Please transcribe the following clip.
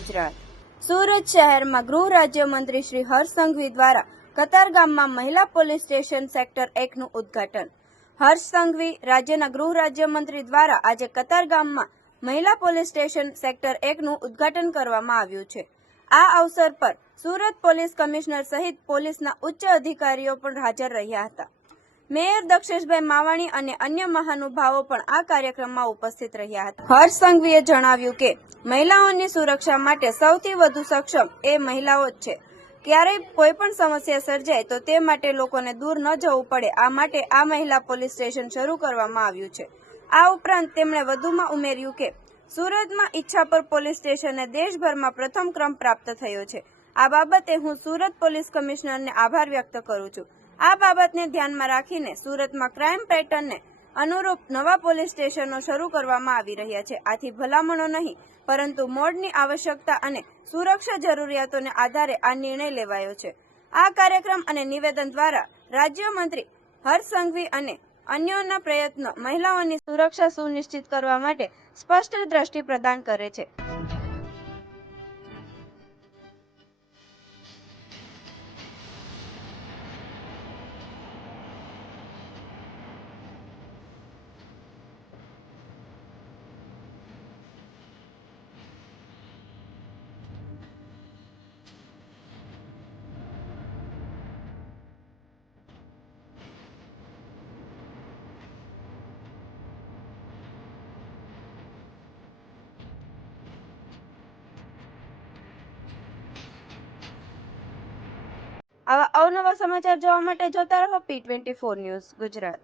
ગુજરાત। સુરત શહેરમાં ગૃહ રાજ્યમંત્રી શ્રી હર્ષ સંઘવી દ્વારા કતારગામમાં મહિલા પોલીસ સ્ટેશન સેક્ટર 1 નું ઉદ્ઘાટન। હર્ષ સંઘવી રાજ્યના ગૃહ રાજ્યમંત્રી દ્વારા આજે કતારગામમાં મહિલા પોલીસ સ્ટેશન સેક્ટર 1 નું ઉદ્ઘાટન કરવામાં આવ્યું છે। આ અવસર પર સુરત પોલીસ કમિશનર સહિત પોલીસના ઉચ્ચ અધિકારીઓ પણ હાજર રહ્યા હતા। મેયર દક્ષેશભાઈ માવાણી અને અન્ય મહાનુભાવો પણ આ કાર્યક્રમમાં ઉપસ્થિત રહ્યા હતા। હર્ષ સંઘવીએ જણાવ્યું કે મહિલાઓની સુરક્ષા માટે સૌથી વધુ સક્ષમ એ મહિલાઓ જ છે। ક્યારેય કોઈ પણ સમસ્યા સર્જાય તો તે માટે લોકોને દૂર ન જવું પડે, આ માટે આ મહિલા પોલીસ સ્ટેશન શરૂ કરવામાં આવ્યું છે। આ ઉપરાંત તેમણે વધુમાં ઉમેર્યું કે સુરતમાં ઈચ્છાપર પોલીસ સ્ટેશનને દેશભરમાં પ્રથમ ક્રમ પ્રાપ્ત થયો છે। આ બાબતે હું સુરત પોલીસ કમિશનરને આભાર વ્યક્ત કરું છું। આ બાબતને ધ્યાનમાં રાખીને સુરતમાં ક્રાઇમ પેટર્નને અનુરૂપ નવા પોલીસ સ્ટેશનો શરૂ કરવામાં આવી રહ્યા છે। આથી ભલામણો નહીં પરંતુ મોડની આવશ્યકતા અને સુરક્ષા જરૂરિયાતોને આધારે આ નિર્ણય લેવાયો છે। આ કાર્યક્રમ અને નિવેદન દ્વારા રાજ્યમંત્રી હર્ષ સંઘવી અને અન્યોના પ્રયત્નો મહિલાઓની સુરક્ષા સુનિશ્ચિત કરવા માટે સ્પષ્ટ દ્રષ્ટિ પ્રદાન કરે છે। આવા અવનવા સમાચાર જોવા માટે જોતા રહો P24 ન્યૂઝ ગુજરાત।